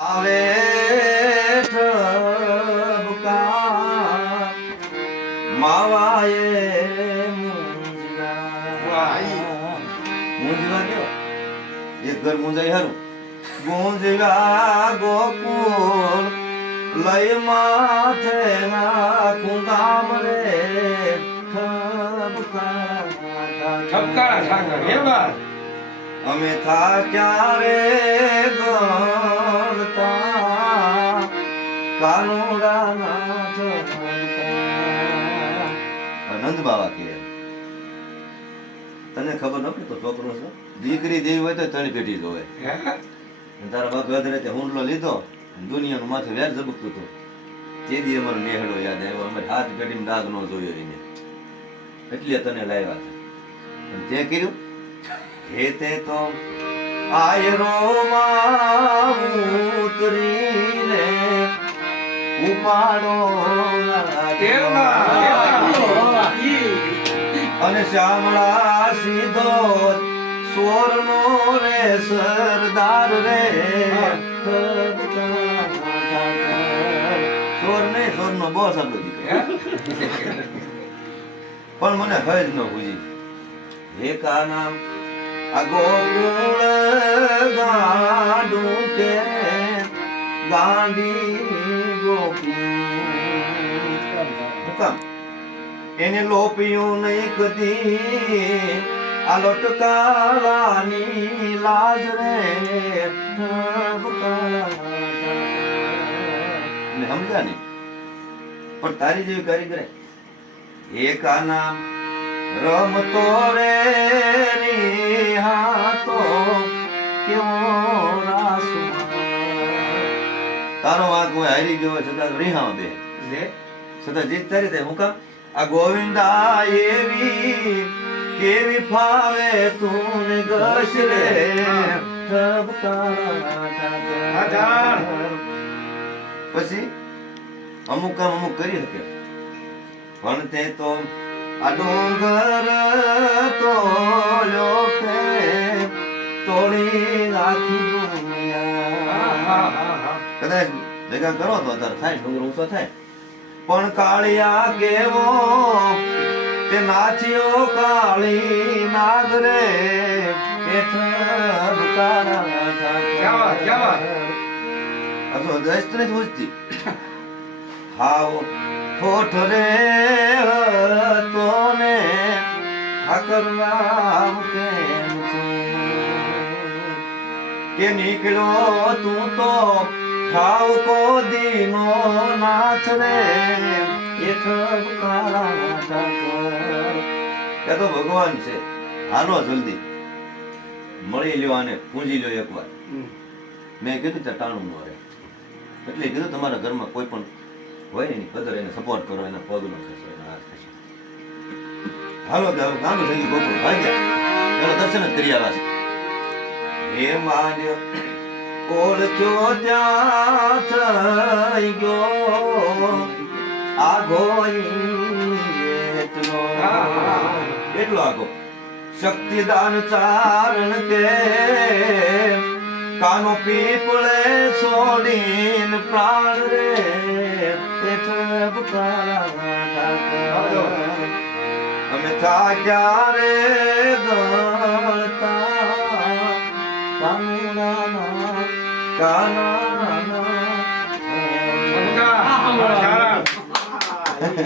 આવે ઠપકા માવાએ મૂંઝવા મૂંઝવા કેવા એક ઘર મૂંઝાય હારું. ગુંજવા ગોકુળ લય માથે રે ઠપકારા ઠાકર. હે બાર. અમે થાક્યા રે ગણતા? કાનુડા આનંદ નંદ બાવા કે. તને ખબર ન પડે તો છોકરો છે? દીકરી દેવી હોય તો ત્રણ પેઢી જોવે તારા બાપ ગધરે તે હુંડલો લીધો દુનિયાનું માથે વેર ઝબકતું હતું. તે દી અમારો નેહડો યાદ આવ્યો અમે હાથ કાઢીને દાગ ન જોયો એને. એટલે તને લાવ્યા છે. તે કર્યું? હે તે આયરો માં ઉતરીને ઉપાડો અને શ્યામળા સીધો સોરનો રે સરદાર રે. સોર નહીં સોરનો નો બહુ દીકરો પણ મને હજ ન પૂજી હે કા નામ? આ ગોકુળ ગાડું કે ગાડી એને લોપિયું નહીં કદી. આ લટકાવાની લાજ રે. ને સમજ્યા ને? પણ તારી જેવી કરી એ નામ રમતો રે હોય હારી ગયો છતાં રીહા દે. છતાં જીત તારી થાય હું કામ? આ ગોવિંદા એવી કેવી ફાવે તું ગશ રે. પછી અમુક કામ અમુક કરી શકે. પણ તે તો આ ડુંગર તો લોકે તોડી નાખી દુનિયા. કદાચ ભેગા કરો તો અત્યારે થાય ડુંગર ઊંચો થાય પણ કાળિયા કેવો તે નાચ્યો કાળી નાગરે પૂછતી હાવ ઠોઠ રે તોને ઠાકર નામ કેમ કે નીકળ્યો તું તો ઠાવ કો દીનો નાથ રે એ તો ભગવાન છે. હાલો જલ્દી. મળી લ્યો આને પૂંજી લ્યો એકવાર. મેં કીધું તે ટાણું ન રહે. એટલે કીધું તમારા ઘરમાં કોઈ પણ હોય ને એની કદર એને સપોર્ટ કરો એના પગ નો ખેંચો એના હાથ ખેંચો. હાલો ગાંડું થઈ ગયું ગોકુળ ભાગ્યા. એનો દર્શન જ કરી આવ્યા છે હે માન્યો ઓળખ્યો ત્યાં થઈ ગયો? આગો એટલો. આગો શક્તિદાન ચારણ કે કાનો પીપળે છોડીન પ્રાણ રે અમે થાક્યા રે ગણતા કાનુડાના કાના ઠપકા ઠાકર